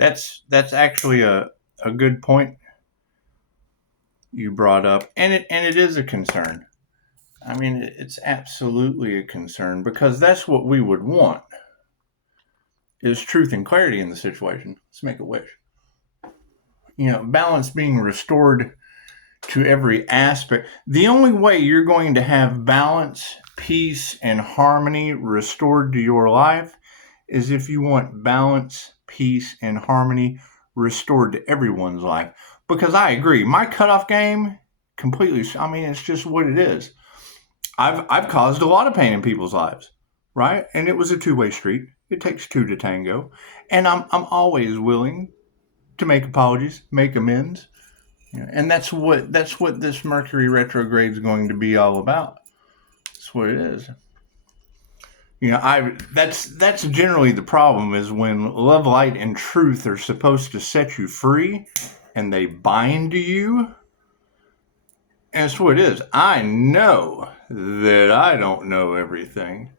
That's actually a good point you brought up, and it is a concern. I mean, it's absolutely a concern because that's what we would want is truth and clarity in the situation. Let's make a wish. Balance being restored to every aspect. The only way you're going to have balance, peace, and harmony restored to your life is if you want balance, peace, and harmony restored to everyone's life. Because I agree, my cutoff game completely. I mean, it's just what it is. I've caused a lot of pain in people's lives, right? And it was a two-way street. It takes two to tango, and I'm always willing to make apologies, make amends, and that's what this Mercury retrograde is going to be all about. That's what it is. That's generally the problem is when love, light, and truth are supposed to set you free, and they bind to you. And that's what it is. I know that I don't know everything.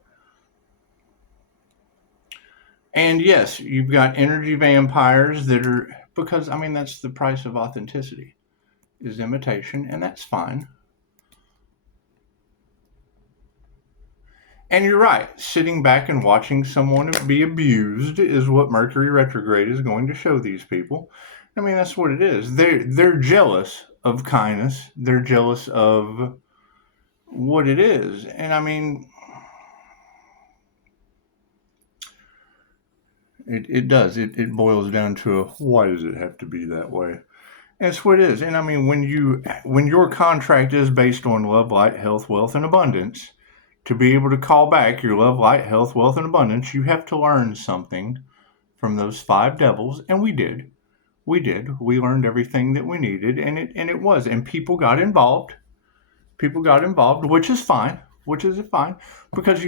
And yes, you've got energy vampires that are, because, I mean, that's the price of authenticity, is imitation, and that's fine. And you're right, sitting back and watching someone be abused is what Mercury retrograde is going to show these people. I mean, that's what it is. They're jealous of kindness. They're jealous of what it is. And I mean, it does. It boils down to why does it have to be that way? That's what it is. And I mean, when your contract is based on love, light, health, wealth, and abundance, to be able to call back your love, light, health, wealth, and abundance, you have to learn something from those five devils. And we did. We did. We learned everything that we needed, and it was. And people got involved. People got involved, which is fine. Which is fine. Because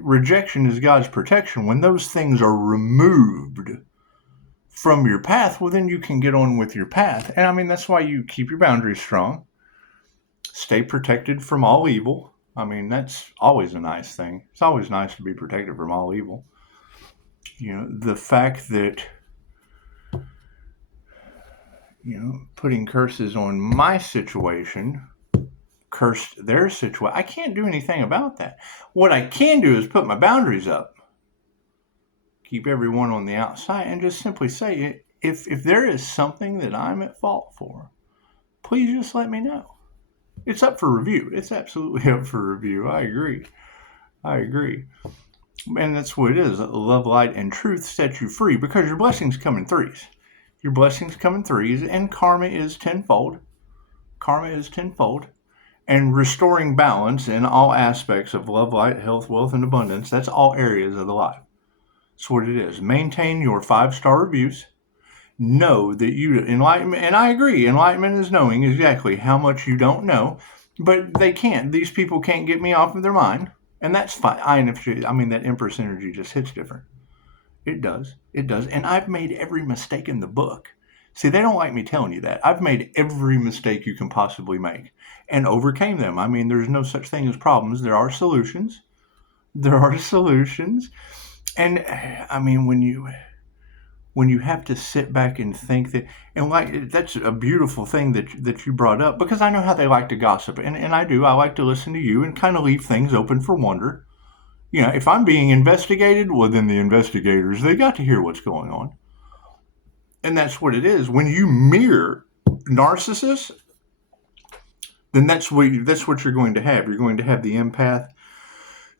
rejection is God's protection. When those things are removed from your path, well, then you can get on with your path. And I mean, that's why you keep your boundaries strong. Stay protected from all evil. I mean, that's always a nice thing. It's always nice to be protected from all evil. The fact that, putting curses on my situation cursed their situation. I can't do anything about that. What I can do is put my boundaries up. Keep everyone on the outside and just simply say, if there is something that I'm at fault for, please just let me know. It's up for review. It's absolutely up for review. I agree. And that's what it is. Love, light, and truth set you free because your blessings come in threes. Your blessings come in threes, and karma is tenfold. And restoring balance in all aspects of love, light, health, wealth, and abundance, that's all areas of the life. That's what it is. Maintain your 5-star reviews. Know that enlightenment, and I agree, enlightenment is knowing exactly how much you don't know, but they can't. These people can't get me off of their mind, and that's fine. INFJ, I mean, that Empress energy just hits different. It does. And I've made every mistake in the book. See, they don't like me telling you that. I've made every mistake you can possibly make and overcame them. I mean, there's no such thing as problems. There are solutions. And I mean, when you have to sit back and think that, and like, that's a beautiful thing that you brought up, because I know how they like to gossip, and I do. I like to listen to you and kind of leave things open for wonder. If I'm being investigated, well, then the investigators, they got to hear what's going on. And that's what it is. When you mirror narcissists, then that's what you're going to have. You're going to have the empath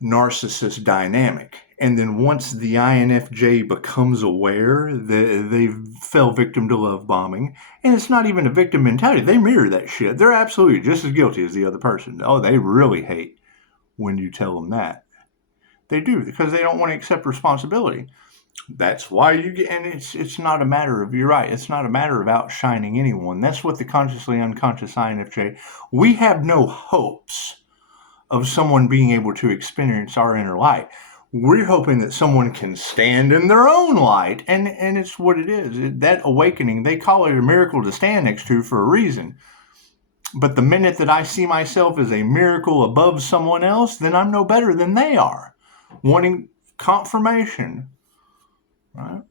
narcissist dynamic. And then once the INFJ becomes aware that they fell victim to love bombing, and it's not even a victim mentality, they mirror that shit. They're absolutely just as guilty as the other person. Oh, they really hate when you tell them that. They do, because they don't want to accept responsibility. That's why you get, and it's not a matter of, you're right, it's not a matter of outshining anyone. That's what the consciously unconscious INFJ, we have no hopes of someone being able to experience our inner light. We're hoping that someone can stand in their own light, and it's what it is. That awakening, they call it a miracle to stand next to for a reason. But the minute that I see myself as a miracle above someone else, then I'm no better than they are, wanting confirmation, right?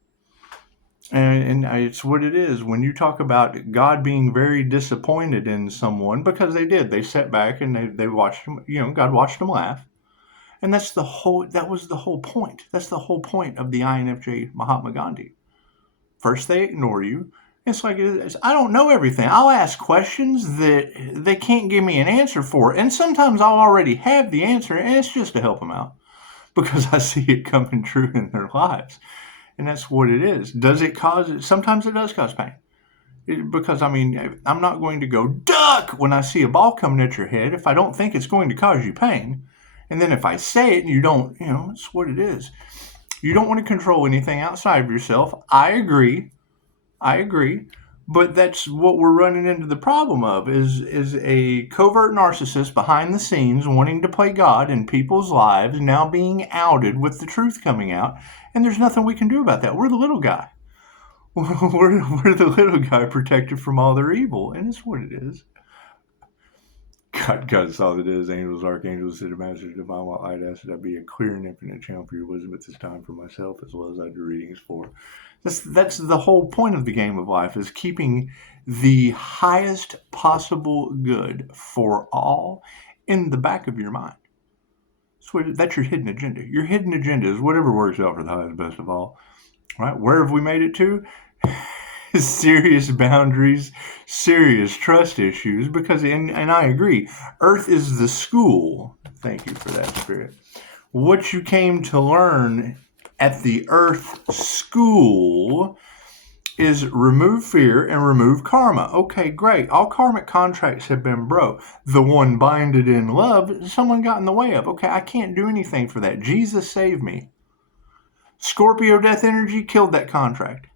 And it's what it is. When you talk about God being very disappointed in someone, because they did, they sat back and they watched him, God watched them laugh. And that was the whole point. That's the whole point of the INFJ Mahatma Gandhi. First they ignore you. It's like, I don't know everything. I'll ask questions that they can't give me an answer for. And sometimes I'll already have the answer, and it's just to help them out because I see it coming true in their lives. And that's what it is. Does it cause it? Sometimes it does cause pain. Because, I'm not going to go duck when I see a ball coming at your head if I don't think it's going to cause you pain. And then if I say it and you don't, it's what it is. You don't want to control anything outside of yourself. I agree. But that's what we're running into the problem of is a covert narcissist behind the scenes wanting to play God in people's lives now being outed with the truth coming out. And there's nothing we can do about that. We're the little guy. We're the little guy protected from all their evil. And it's what it is. God is all it is. Angels, archangels, city masters, divine light, asked that I be a clear and infinite channel for your wisdom at this time for myself as well as I do readings for. That's the whole point of the game of life, is keeping the highest possible good for all in the back of your mind. That's your hidden agenda. Your hidden agenda is whatever works out for the highest best of all. Right? Where have we made it to? Serious boundaries, serious trust issues, because, and I agree, Earth is the school. Thank you for that, Spirit. What you came to learn at the Earth school is remove fear and remove karma. Okay, great. All karmic contracts have been broke. The one binded in love, someone got in the way of. Okay, I can't do anything for that. Jesus saved me. Scorpio death energy killed that contract.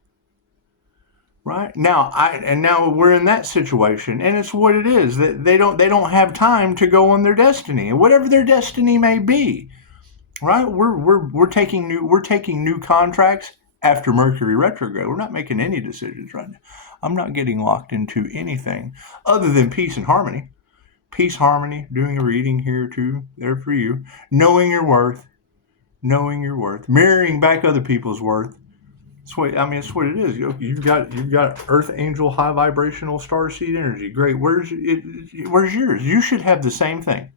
Right now, now we're in that situation, and it's what it is, that they don't have time to go on their destiny, whatever their destiny may be. Right? We're taking new contracts after Mercury retrograde. We're not making any decisions right now. I'm not getting locked into anything other than peace and harmony. Peace, harmony. Doing a reading here too, there for you. Knowing your worth, mirroring back other people's worth. It's what it is. You've got Earth Angel high vibrational star seed energy. Great. Where's yours? You should have the same thing.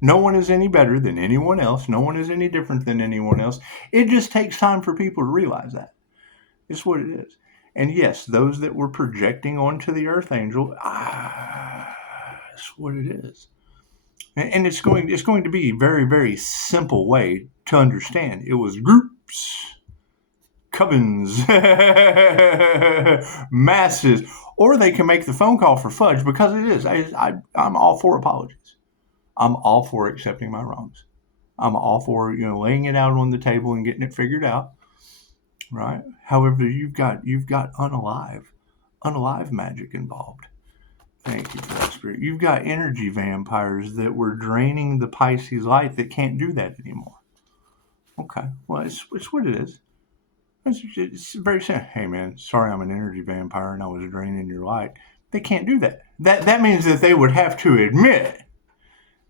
No one is any better than anyone else. No one is any different than anyone else. It just takes time for people to realize that. It's what it is. And yes, those that were projecting onto the Earth Angel, that's what it is. And it's going to be a very, very simple way to understand. It was groups, covens, masses, or they can make the phone call for fudge, because it is. I'm all for apologies. I'm all for accepting my wrongs. I'm all for laying it out on the table and getting it figured out. Right? However, you've got unalive magic involved. Thank you for that, Spirit. You've got energy vampires that were draining the Pisces light that can't do that anymore. Okay, well, it's what it is. It's very simple. Hey, man, sorry I'm an energy vampire and I was draining your light. They can't do that. That means that they would have to admit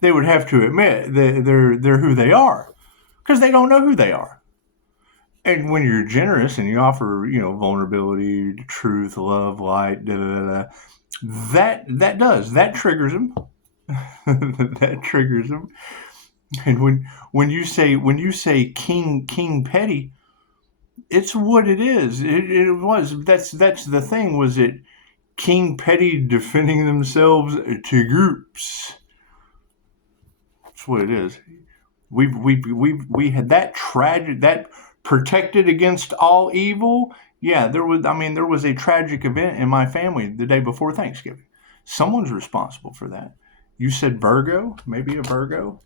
that they're who they are, because they don't know who they are. And when you're generous and you offer, vulnerability, truth, love, light, that triggers them. That triggers them. And when you say King Petty, it's what it is. It was. That's the thing. Was it King Petty defending themselves to groups? That's what it is. We had that tragic, that protected against all evil. Yeah, there was a tragic event in my family the day before Thanksgiving. Someone's responsible for that. You said Virgo, maybe a Virgo,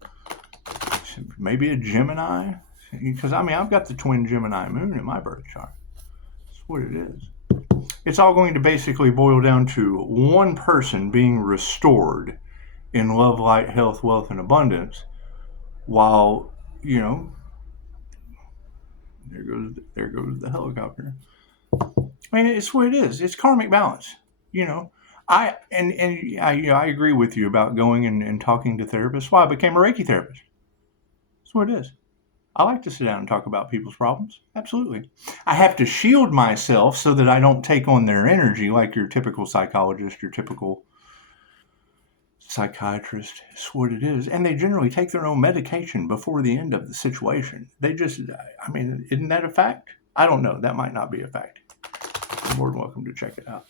maybe a Gemini, because I've got the twin Gemini moon in my birth chart. That's what it is. It's all going to basically boil down to one person being restored in love, light, health, wealth, and abundance, while there goes the helicopter. It's what it is. It's karmic balance. I agree with you about going and talking to therapists. Why I became a Reiki therapist. That's what it is. I like to sit down and talk about people's problems. Absolutely. I have to shield myself so that I don't take on their energy like your typical psychologist, your typical psychiatrist. It's what it is. And they generally take their own medication before the end of the situation. They just, I mean, isn't that a fact? I don't know. That might not be a fact. You're more than welcome to check it out.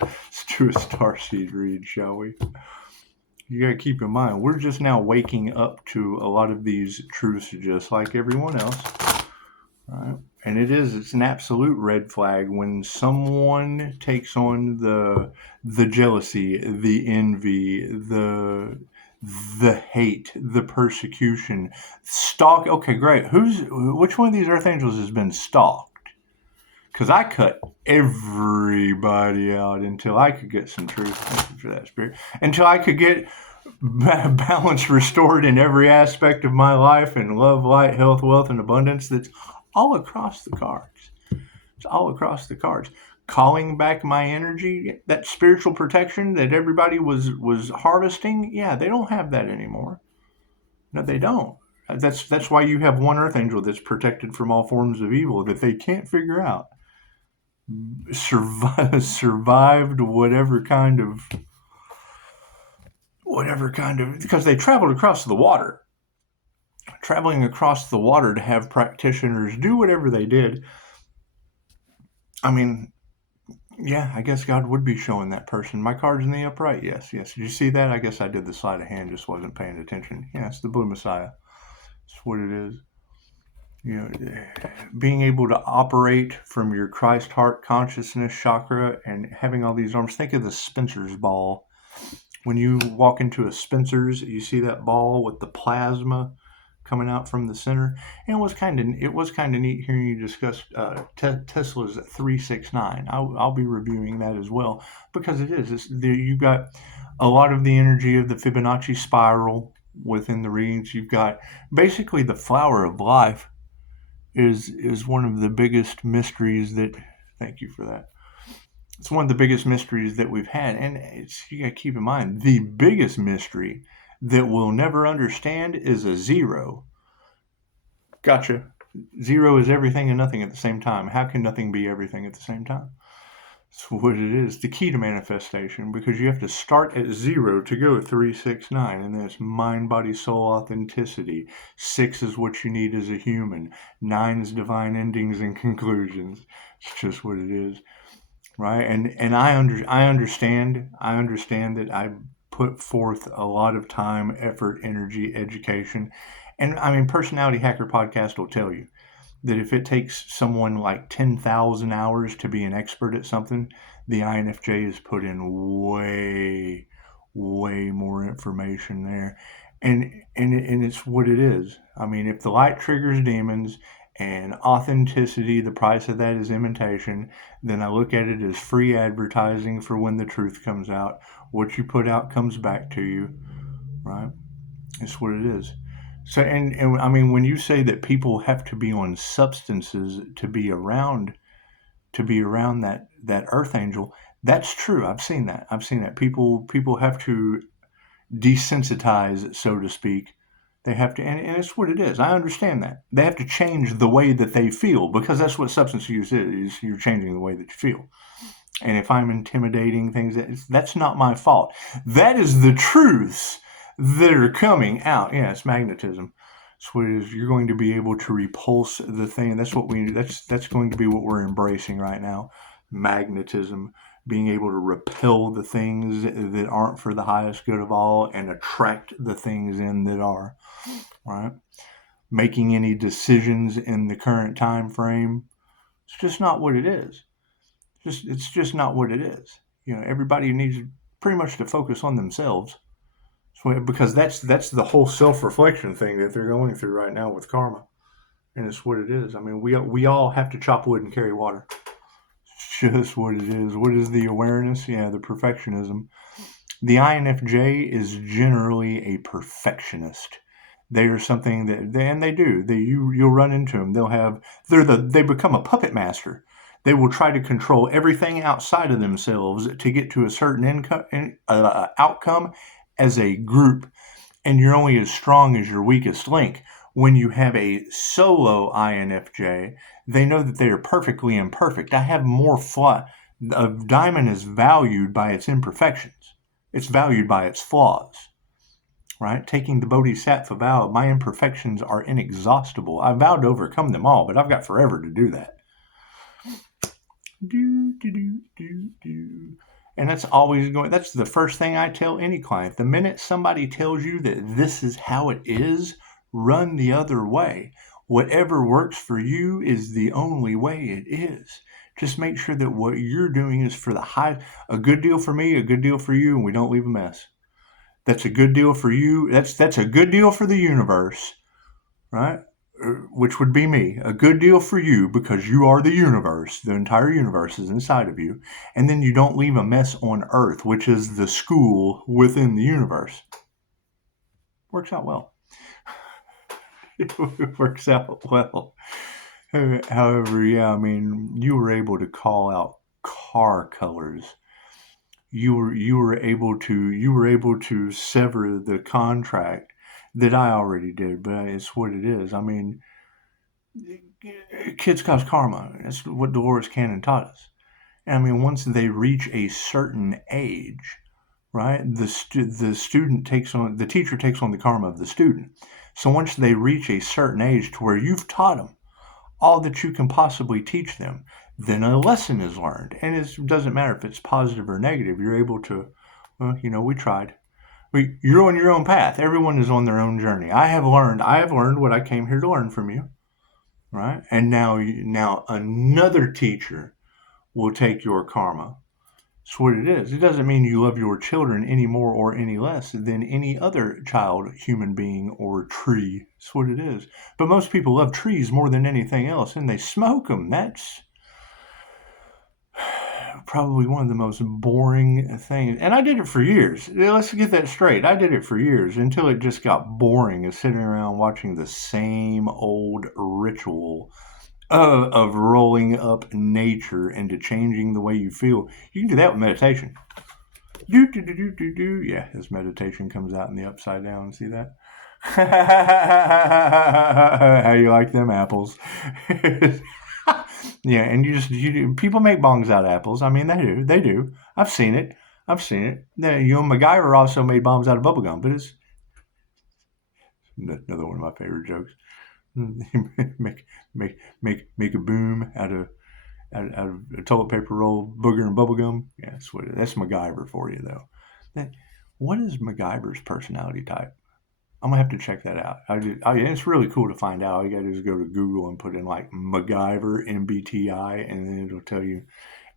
Let's do a starseed read, shall we? You got to keep in mind, we're just now waking up to a lot of these truths just like everyone else. Right? And it's an absolute red flag when someone takes on the jealousy, the envy, the hate, the persecution, stalk. Okay, great. Which one of these earth angels has been stalked? Because I cut everybody out until I could get some truth. Thank you for that, Spirit. Until I could get balance restored in every aspect of my life, and love, light, health, wealth, and abundance. That's all across the cards. It's all across the cards. Calling back my energy, that spiritual protection that everybody was harvesting. Yeah, they don't have that anymore. No, they don't. That's why you have one earth angel that's protected from all forms of evil that they can't figure out. Survived whatever kind of, because they traveled across the water. Traveling across the water to have practitioners do whatever they did. I mean, yeah, I guess God would be showing that person. My card's in the upright. Yes. Did you see that? I guess I did the sleight of hand, just wasn't paying attention. Yeah, it's the Blue Messiah. That's what it is. You know, being able to operate from your Christ heart consciousness chakra and having all these arms. Think of the Spencer's ball. When you walk into a Spencer's, you see that ball with the plasma coming out from the center. And it was kind of neat hearing you discuss Tesla's 369. I'll be reviewing that as well, because you've got a lot of the energy of the Fibonacci spiral within the readings. You've got basically the flower of life is one of the biggest mysteries that. Thank you for that. It's one of the biggest mysteries that we've had, and you got to keep in mind the biggest mystery that we'll never understand is a zero. Gotcha. Zero is everything and nothing at the same time. How can nothing be everything at the same time? That's what it is. The key to manifestation, because you have to start at zero to go 369, and then it's mind, body, soul, authenticity. 6 is what you need as a human. 9 is divine endings and conclusions. It's just what it is, right? And I understand that I put forth a lot of time, effort, energy, education, and I mean, Personality Hacker Podcast will tell you that if it takes someone like 10,000 hours to be an expert at something, the INFJ has put in way, way more information there. And it's what it is. I mean, if the light triggers demons and authenticity, the price of that is imitation, then I look at it as free advertising for when the truth comes out. What you put out comes back to you, right? It's what it is. So, and I mean, when you say that people have to be on substances to be around that earth angel, that's true. I've seen that. People have to desensitize, so to speak. They have to, and it's what it is. I understand that. They have to change the way that they feel, because that's what substance use is. You're changing the way that you feel. And if I'm intimidating things, that's not my fault. That is the truths that are coming out. Yeah, it's magnetism. So what it is, you're going to be able to repulse the thing. That's going to be what we're embracing right now. Magnetism, being able to repel the things that aren't for the highest good of all and attract the things in that are, right? Making any decisions in the current time frame, it's just not what it is. It's just not what it is. You know, everybody needs pretty much to focus on themselves. Because that's the whole self-reflection thing that they're going through right now with karma, and it's what it is. I mean, we all have to chop wood and carry water. It's just what it is. What is the awareness? Yeah, the perfectionism. The INFJ is generally a perfectionist. They are something you'll run into them. They become a puppet master. They will try to control everything outside of themselves to get to a certain outcome as a group. and you're only as strong as your weakest link. When you have a solo INFJ, they know that they are perfectly imperfect. I have more flaw. A diamond is valued by its imperfections. It's valued by its flaws, right? Taking the Bodhisattva vow, my imperfections are inexhaustible. I vowed to overcome them all, but I've got forever to do that. And that's always going, that's the first thing I tell any client. The minute somebody tells you that this is how it is, run the other way. Whatever works for you is the only way it is. Just make sure that what you're doing is for the high, a good deal for me, a good deal for you, and we don't leave a mess. That's a good deal for you. That's a good deal for the universe, right? Which would be me. A good deal for you because you are the universe. The entire universe is inside of you. And then you don't leave a mess on Earth, which is the school within the universe. Works out well. It works out well. However, yeah, I mean, you were able to call out car colors. You were able to sever the contract that I already did, but it's what it is. I mean, kids cause karma. That's what Dolores Cannon taught us. And I mean, once they reach a certain age, right, the teacher takes on the karma of the student. So once they reach a certain age to where you've taught them all that you can possibly teach them, then a lesson is learned. And it doesn't matter if it's positive or negative. You're able to, well, we tried. You're on your own path. Everyone is on their own journey. I have learned what I came here to learn from you, right? And now another teacher will take your karma. That's what it is. It doesn't mean you love your children any more or any less than any other child, human being, or tree. That's what it is. But most people love trees more than anything else, and they smoke them. That's probably one of the most boring things. And I did it for years. Let's get that straight. I did it for years until it just got boring of sitting around watching the same old ritual of rolling up nature into changing the way you feel. You can do that with meditation. Yeah, his meditation comes out in the upside down. See that? How you like them apples? Yeah, and people make bongs out of apples. I mean, they do. I've seen it. MacGyver also made bombs out of bubblegum, but it's another one of my favorite jokes. make a boom out of a toilet paper roll, booger, and bubblegum. Yeah, that's MacGyver for you, though. What is MacGyver's personality type? I'm gonna have to check that out. It's really cool to find out. All you gotta do is go to Google and put in like MacGyver MBTI, and then it'll tell you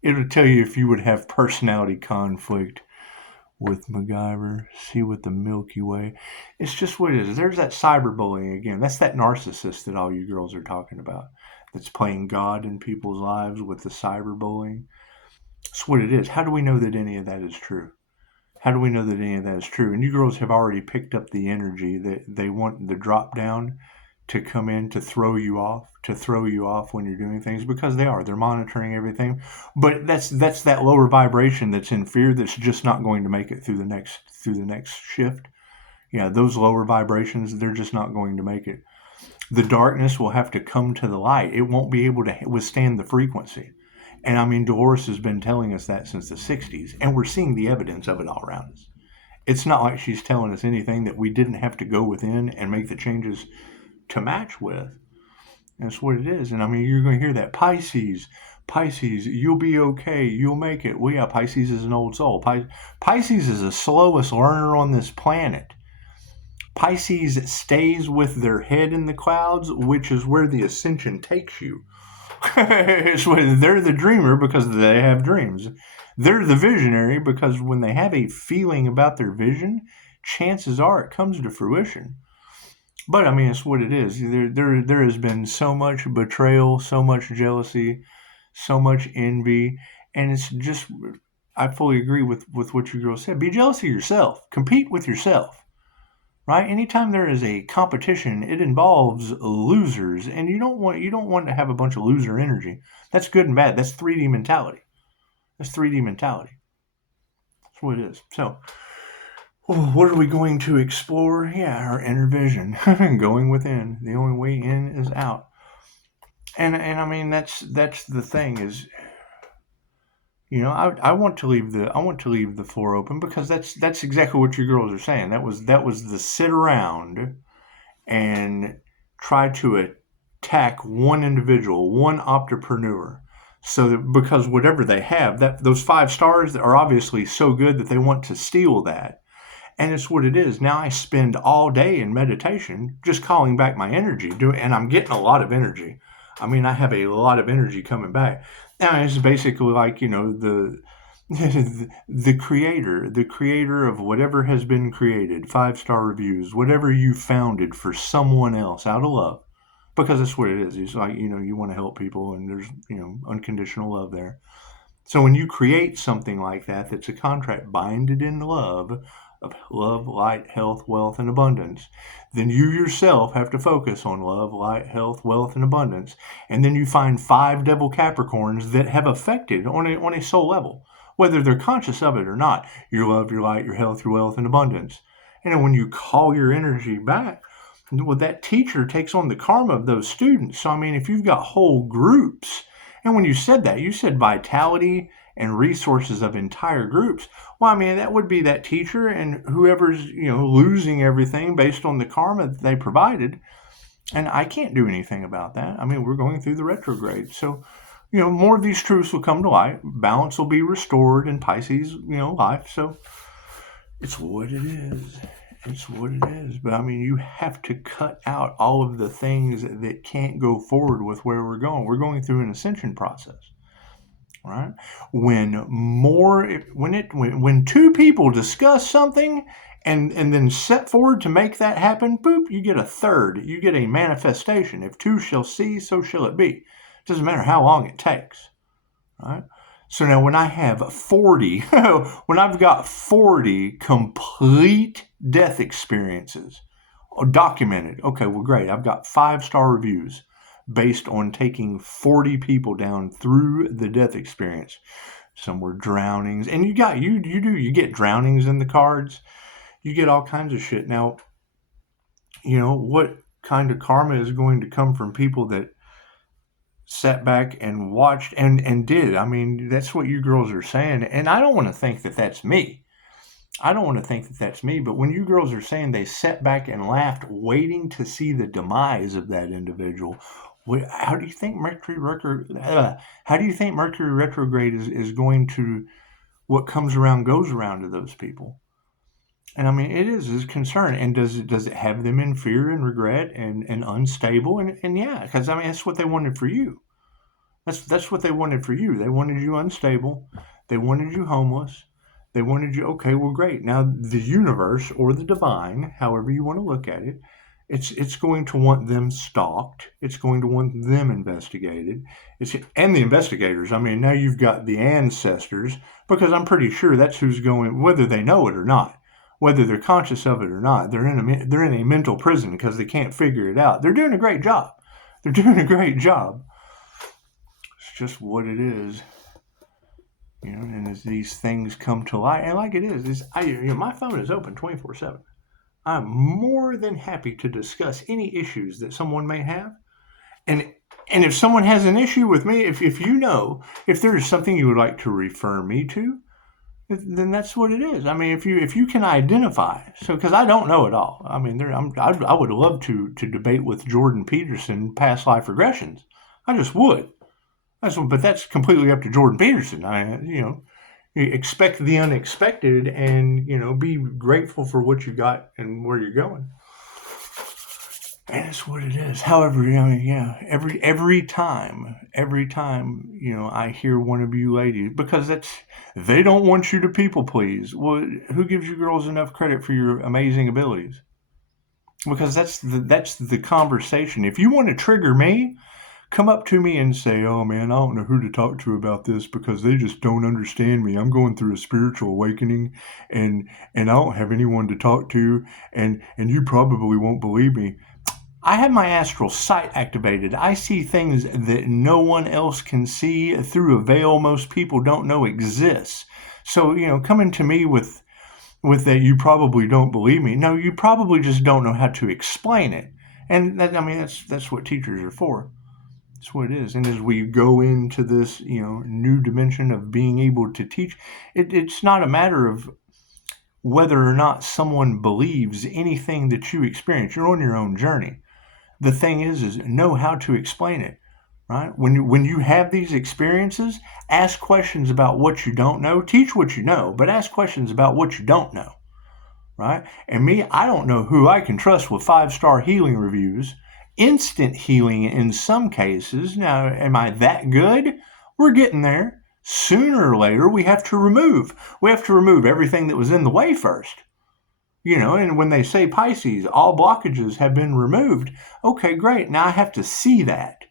if you would have personality conflict with MacGyver. See what the Milky Way. It's just what it is. There's that cyberbullying again. That's that narcissist that all you girls are talking about. That's playing God in people's lives with the cyberbullying. That's what it is. How do we know that any of that is true? How do we know that any of that is true? And you girls have already picked up the energy that they want the drop down to come in to throw you off when you're doing things, because they're monitoring everything. But that's that lower vibration that's in fear, that's just not going to make it through the next shift. Yeah, those lower vibrations, they're just not going to make it. The darkness will have to come to the light. It won't be able to withstand the frequency. And I mean, Dolores has been telling us that since the 60s, and we're seeing the evidence of it all around us. It's not like she's telling us anything that we didn't have to go within and make the changes to match with. That's what it is. And I mean, you're going to hear that. Pisces, you'll be okay. You'll make it. Well, yeah, Pisces is an old soul. Pisces is the slowest learner on this planet. Pisces stays with their head in the clouds, which is where the ascension takes you. They're the dreamer because they have dreams. They're the visionary because when they have a feeling about their vision, chances are it comes to fruition. But I mean, it's what it is. There has been so much betrayal, so much jealousy, so much envy, and it's just, I fully agree with what you girls said. Be jealous of yourself. Compete with yourself. Right? Anytime there is a competition, it involves losers, and you don't want to have a bunch of loser energy. That's good and bad. That's 3D mentality. That's what it is. So, Oh, what are we going to explore? Yeah, our inner vision. Going within. The only way in is out. And I mean that's the thing is, I want to leave the floor open because that's exactly what your girls are saying. That was the sit around and try to attack one individual, one entrepreneur. So that because whatever they have, that those 5 stars are obviously so good that they want to steal that. And it's what it is. Now I spend all day in meditation just calling back my energy, and I'm getting a lot of energy. I mean, I have a lot of energy coming back. Now it's basically like, the creator of whatever has been created, 5-star reviews, whatever you founded for someone else out of love, because that's what it is. It's like, you want to help people, and there's, unconditional love there. So when you create something like that, that's a contract binded in love, of love, light, health, wealth, and abundance, then you yourself have to focus on love, light, health, wealth, and abundance. And then you find 5 devil Capricorns that have affected on a soul level, whether they're conscious of it or not, your love, your light, your health, your wealth, and abundance. And then when you call your energy back, well, that teacher takes on the karma of those students. So, I mean, if you've got whole groups, and when you said that, you said vitality and resources of entire groups. Well, I mean, that would be that teacher and whoever's, losing everything based on the karma that they provided. And I can't do anything about that. I mean, we're going through the retrograde. So, more of these truths will come to light. Balance will be restored in Pisces, life. So it's what it is. It's what it is. But I mean, you have to cut out all of the things that can't go forward with where we're going. We're going through an ascension process, right? When 2 people discuss something and then set forward to make that happen, boop, you get a third. You get a manifestation. If 2 shall see, so shall it be. It doesn't matter how long it takes, right? So now when I have 40, when I've got 40 complete death experiences documented, okay, well, great. I've got 5-star reviews based on taking 40 people down through the death experience. Some were drownings, and you get drownings in the cards. You get all kinds of shit. Now, what kind of karma is going to come from people that sat back and watched and did? I mean, that's what you girls are saying, and I don't want to think that that's me. But when you girls are saying they sat back and laughed, waiting to see the demise of that individual, how do you think Mercury retrograde is going to, what comes around goes around to those people? And I mean, it is concern. And does it have them in fear and regret and unstable? And yeah, because I mean, that's what they wanted for you. That's what they wanted for you. They wanted you unstable. They wanted you homeless. They wanted you, okay, well, great. Now, the universe or the divine, however you want to look at it, it's going to want them stalked. It's going to want them investigated. And the investigators. I mean, now you've got the ancestors, because I'm pretty sure that's who's going, whether they know it or not, whether they're conscious of it or not. They're in a mental prison because they can't figure it out. They're doing a great job. It's just what it is. And as these things come to light, and like it is my phone is open 24/7. I'm more than happy to discuss any issues that someone may have. And if someone has an issue with me, if there is something you would like to refer me to, then that's what it is. I mean, if you can identify, so because I don't know it all. I mean, I would love to debate with Jordan Peterson past life regressions. I just would. But that's completely up to Jordan Peterson. Expect the unexpected, and be grateful for what you got and where you're going. And it's what it is. However, every time, I hear one of you ladies, because they don't want you to people please. Well, who gives you girls enough credit for your amazing abilities? Because that's the conversation. If you want to trigger me, come up to me and say, oh man, I don't know who to talk to about this because they just don't understand me. I'm going through a spiritual awakening and I don't have anyone to talk to, and you probably won't believe me. I have my astral sight activated. I see things that no one else can see through a veil most people don't know exists. So, coming to me with with that, you probably don't believe me. No, you probably just don't know how to explain it. And that, I mean, that's what teachers are for. That's what it is. And as we go into this, new dimension of being able to teach, it's not a matter of whether or not someone believes anything that you experience. You're on your own journey. The thing is know how to explain it, right? When you have these experiences, ask questions about what you don't know. Teach what you know, but ask questions about what you don't know, right? And me, I don't know who I can trust with 5-star healing reviews, instant healing in some cases. Now, am I that good? We're getting there. Sooner or later, we have to remove everything that was in the way first. And when they say Pisces, all blockages have been removed. Okay, great. Now I have to see that.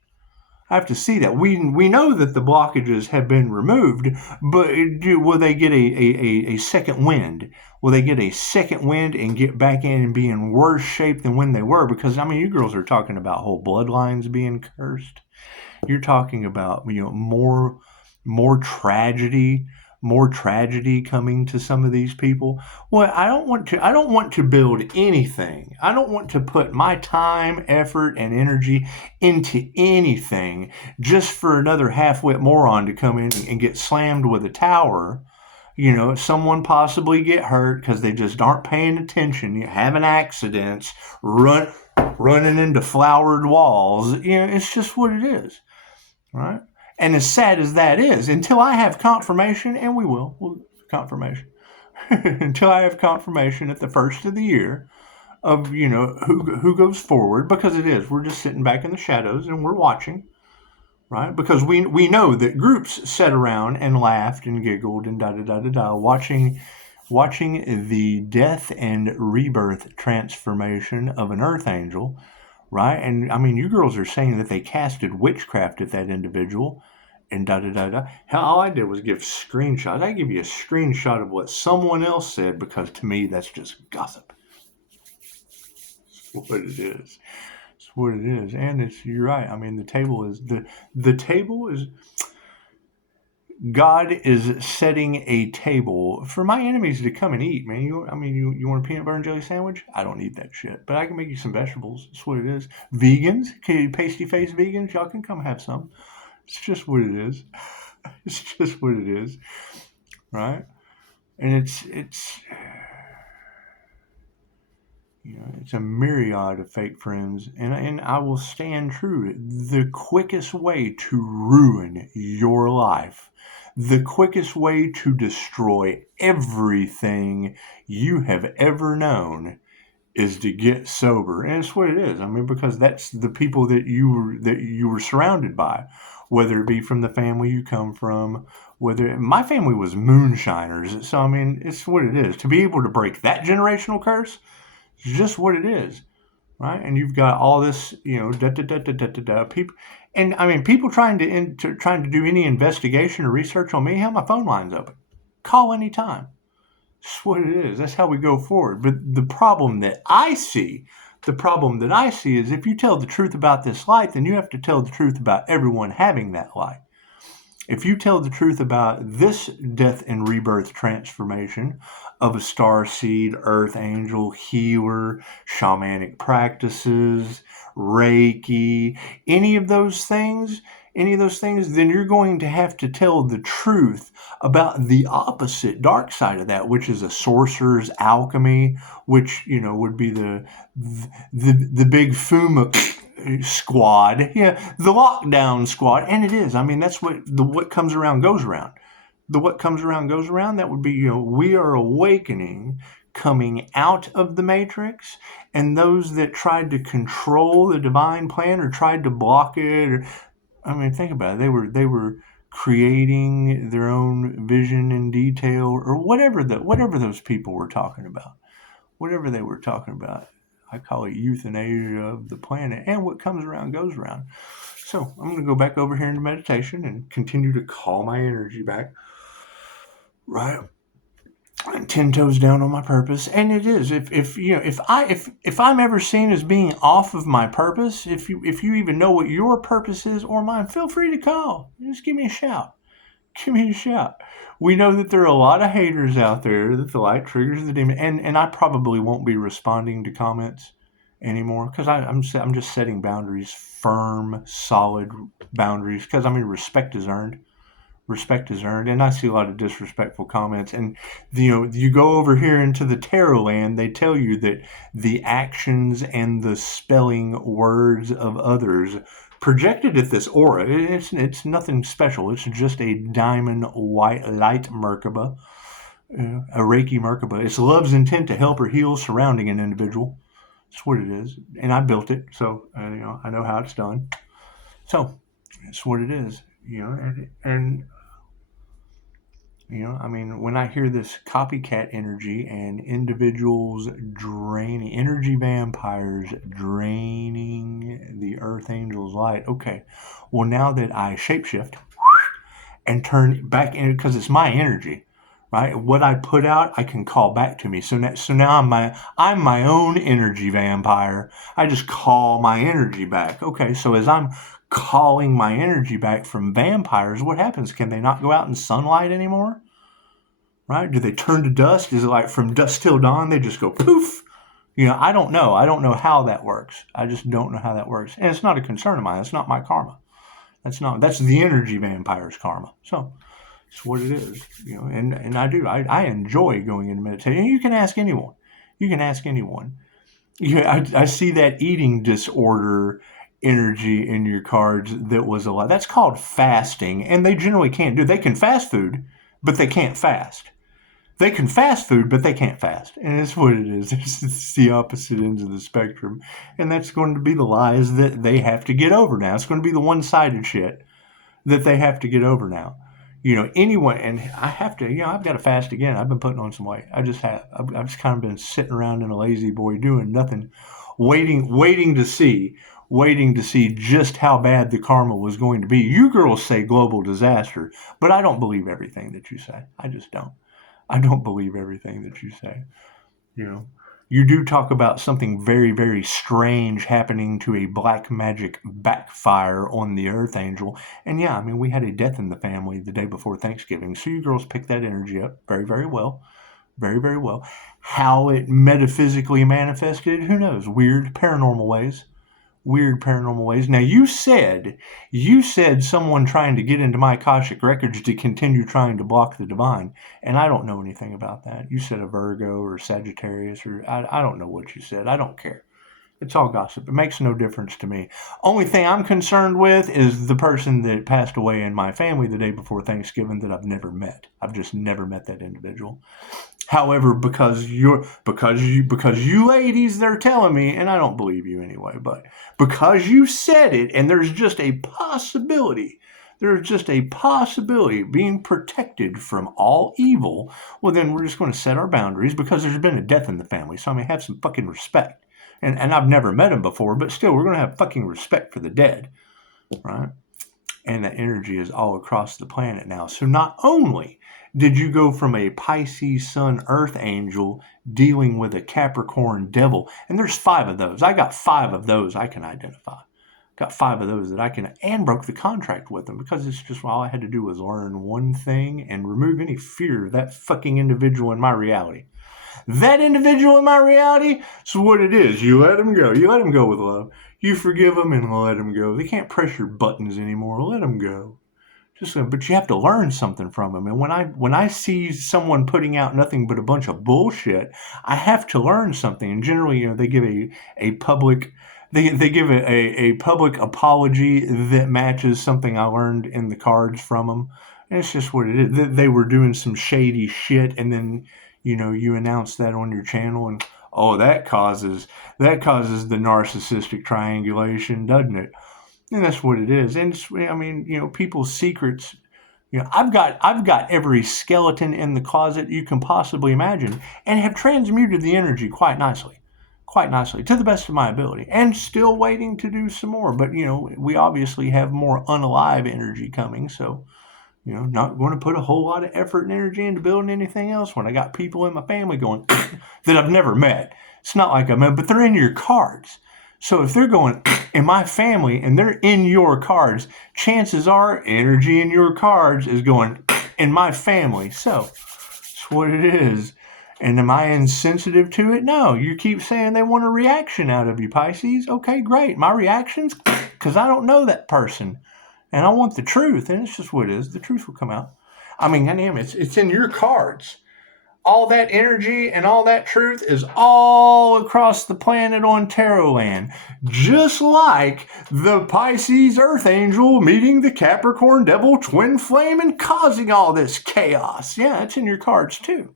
We know that the blockages have been removed, but will they get a second wind? Will they get a second wind and get back in and be in worse shape than when they were? Because, I mean, you girls are talking about whole bloodlines being cursed. You're talking about, more tragedy, coming to some of these people. Well, I don't want to build anything. I don't want to put my time, effort, and energy into anything just for another half-wit moron to come in and get slammed with a tower. Someone possibly get hurt because they just aren't paying attention. You're having accidents, running into flowered walls. It's just what it is, right? And as sad as that is, until I have confirmation, and we'll confirmation, until I have confirmation at the first of the year of, who goes forward, because we're just sitting back in the shadows and we're watching, right? Because we know that groups sat around and laughed and giggled and watching the death and rebirth transformation of an earth angel, right? And I mean, you girls are saying that they casted witchcraft at that individual and Hell, all I did was give screenshots. I give you a screenshot of what someone else said because to me, that's just gossip. It's what it is. It's what it is. And you're right. I mean, the table is God is setting a table for my enemies to come and eat, man. You want a peanut butter and jelly sandwich? I don't eat that shit, but I can make you some vegetables. That's what it is. Vegans, pasty face vegans, y'all can come have some. It's just what it is. It's just what it is, right? And it's a myriad of fake friends, and I will stand true. The quickest way to ruin your life, the quickest way to destroy everything you have ever known is to get sober. And it's what it is. I mean, because that's the people that you were surrounded by, whether it be from the family you come from, my family was moonshiners. So, I mean, it's what it is. To be able to break that generational curse, it's just what it is, right? And you've got all this, people, and I mean, people trying to do any investigation or research on me. Hell, my phone line's open. Call anytime. That's what it is. That's how we go forward. But the problem that I see is if you tell the truth about this light, then you have to tell the truth about everyone having that light. If you tell the truth about this death and rebirth transformation of a star seed, earth angel, healer, shamanic practices, Reiki, any of those things, then you're going to have to tell the truth about the opposite dark side of that, which is a sorcerer's alchemy, which, would be the big Fuma squad, the lockdown squad. And it is. I mean, that's what comes around goes around. What comes around goes around. That would be, we are awakening, coming out of the matrix, and those that tried to control the divine plan or tried to block it, think about it. They were creating their own vision in detail, or whatever those people were talking about. Whatever they were talking about. I call it euthanasia of the planet, and what comes around goes around. So I'm going to go back over here into meditation and continue to call my energy back. Right, I'm 10 toes down on my purpose, and it is. If I'm ever seen as being off of my purpose, if you even know what your purpose is or mine, feel free to call. Just give me a shout. give me a shout. We know that there are a lot of haters out there, that the light triggers the demon. And I probably won't be responding to comments anymore, because I'm just setting boundaries, firm, solid boundaries, because I mean, respect is earned. Respect is earned. And I see a lot of disrespectful comments. And, you go over here into the tarot land, they tell you that the actions and the spelling words of others projected at this aura, it's nothing special. It's just a diamond white light Merkaba, a Reiki Merkaba. It's love's intent to help or heal surrounding an individual. That's what it is. And I built it, so I know how it's done. So that's what it is. And I mean, when I hear this copycat energy and individuals draining, energy vampires draining the Earth Angel's light, okay, well, now that I shapeshift and turn back in, because it's my energy, right? What I put out, I can call back to me. So now I'm my own energy vampire. I just call my energy back. Okay, so as I'm calling my energy back from vampires, what happens? Can they not go out in sunlight anymore? Right? Do they turn to dust? Is it like from dusk till dawn, they just go poof? I don't know. I don't know how that works. I just don't know how that works. And it's not a concern of mine. It's not my karma. That's the energy vampire's karma. So it's what it is. And I enjoy going into meditation. You can ask anyone. I see that eating disorder energy in your cards that was a lot. That's called fasting, and they generally can't do. They can fast food, but they can't fast. They can fast food, but they can't fast. And that's what it is. It's the opposite ends of the spectrum. And that's going to be the lies that they have to get over now. It's going to be the one-sided shit that they have to get over now. Anyone, and I have to, I've got to fast again. I've been putting on some weight. I just have. I've just kind of been sitting around in a lazy boy doing nothing, waiting to see just how bad the karma was going to be. You girls say global disaster, but I don't believe everything that you say. I just don't. I don't believe everything that you say. You do talk about something very, very strange happening to a black magic backfire on the Earth Angel. And yeah, I mean, we had a death in the family the day before Thanksgiving. So you girls picked that energy up very, very well. Very, very well. How it metaphysically manifested, who knows? Weird paranormal ways. Now, you said someone trying to get into my Akashic Records to continue trying to block the divine, and I don't know anything about that. You said a Virgo or Sagittarius, or I don't know what you said. I don't care. It's all gossip. It makes no difference to me. Only thing I'm concerned with is the person that passed away in my family the day before Thanksgiving that I've never met. I've just never met that individual. However, because you ladies, they're telling me, and I don't believe you anyway, but because you said it, and there's just a possibility of being protected from all evil, well, then we're just going to set our boundaries, because there's been a death in the family. So I mean, have some fucking respect. And I've never met him before, but still, we're going to have fucking respect for the dead, right? And that energy is all across the planet now. So not only did you go from a Pisces Sun Earth Angel dealing with a Capricorn Devil, and there's 5 of those. I got 5 of those I can identify. Got 5 of those that I can, and broke the contract with them, because it's just all I had to do was learn one thing and remove any fear of that fucking individual in my reality. That individual in my reality, it's what it is. You let them go. You let them go with love. You forgive them and let them go. They can't press your buttons anymore. Let them go. But you have to learn something from them. And when I see someone putting out nothing but a bunch of bullshit, I have to learn something. And generally, they give a public public apology that matches something I learned in the cards from them. And it's just what it is. They were doing some shady shit, and then you announce that on your channel, and that causes the narcissistic triangulation, doesn't it? And that's what it is. And people's secrets. I've got every skeleton in the closet you can possibly imagine, and have transmuted the energy quite nicely, to the best of my ability, and still waiting to do some more. But we obviously have more unalive energy coming, so. Not going to put a whole lot of effort and energy into building anything else when I got people in my family going that I've never met. It's not like I met, but they're in your cards. So if they're going in my family and they're in your cards, chances are energy in your cards is going in my family. So that's what it is. And am I insensitive to it? No. You keep saying they want a reaction out of you, Pisces. Okay, great. My reactions? Because I don't know that person. And I want the truth. And it's just what it is. The truth will come out. I mean, goddamn, it's in your cards. All that energy and all that truth is all across the planet on Tarot land. Just like the Pisces Earth Angel meeting the Capricorn Devil Twin Flame and causing all this chaos. Yeah, it's in your cards too.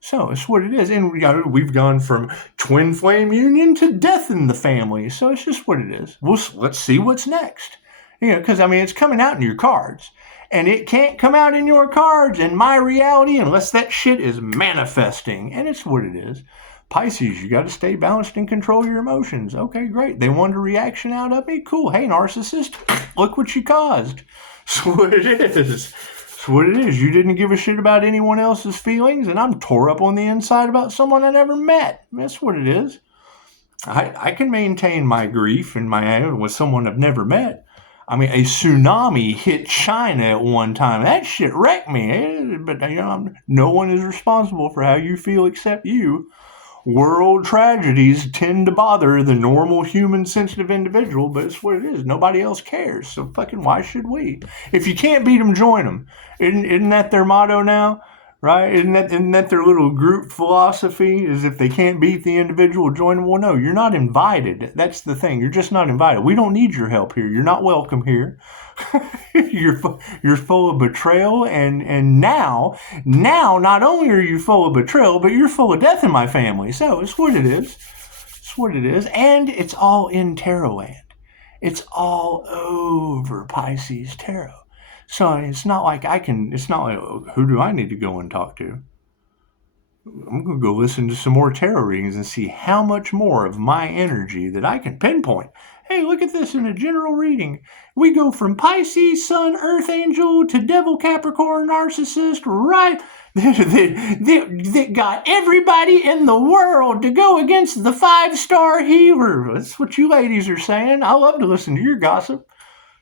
So it's what it is. And we've gone from twin flame union to death in the family. So it's just what it is. Let's see what's next. Because, I mean, it's coming out in your cards. And it can't come out in your cards in my reality unless that shit is manifesting. And it's what it is. Pisces, you got to stay balanced and control your emotions. Okay, great. They wanted a reaction out of me? Cool. Hey, narcissist, look what you caused. That's what it is. That's what it is. You didn't give a shit about anyone else's feelings, and I'm tore up on the inside about someone I never met. That's what it is. I can maintain my grief and my anger with someone I've never met. I mean, a tsunami hit China at one time. That shit wrecked me. But, no one is responsible for how you feel except you. World tragedies tend to bother the normal human sensitive individual, but it's what it is. Nobody else cares. So fucking why should we? If you can't beat them, join them. Isn't that their motto now? Right? Isn't that their little group philosophy? Is if they can't beat the individual, join them? Well, no, you're not invited. That's the thing. You're just not invited. We don't need your help here. You're not welcome here. You're full of betrayal, and now not only are you full of betrayal, but you're full of death in my family. So it's what it is. It's what it is, and it's all in tarot land. It's all over Pisces tarot. So it's not like it's not like, who do I need to go and talk to? I'm going to go listen to some more tarot readings and see how much more of my energy that I can pinpoint. Hey, look at this in a general reading. We go from Pisces, Sun, Earth Angel to Devil, Capricorn, Narcissist, right? That got everybody in the world to go against the 5-star healer. That's what you ladies are saying. I love to listen to your gossip.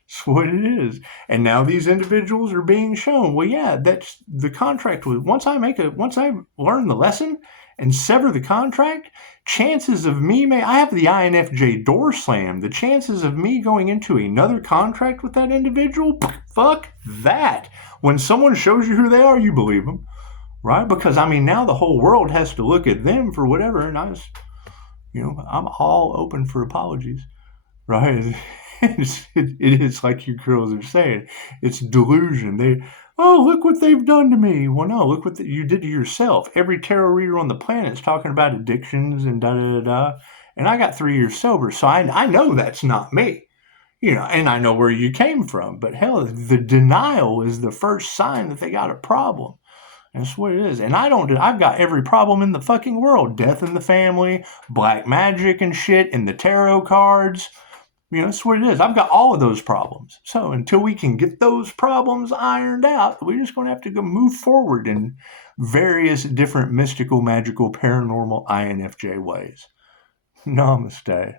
That's what it is. And now these individuals are being shown. Well, yeah, that's the contract. Once I learn the lesson and sever the contract, chances of me I have the INFJ door slam. The chances of me going into another contract with that individual, fuck that. When someone shows you who they are, you believe them, right? Because I mean, now the whole world has to look at them for whatever, and I'm all open for apologies, right? It is like you girls are saying. It's delusion. Look what they've done to me. Well, no, look what you did to yourself. Every tarot reader on the planet is talking about addictions and da-da-da-da. And I got 3 years sober, so I know that's not me. And I know where you came from. But hell, the denial is the first sign that they got a problem. That's what it is. And I've got every problem in the fucking world. Death in the family, black magic and shit, and the tarot cards. That's what it is. I've got all of those problems. So until we can get those problems ironed out, we're just going to have to go move forward in various different mystical, magical, paranormal, INFJ ways. Namaste.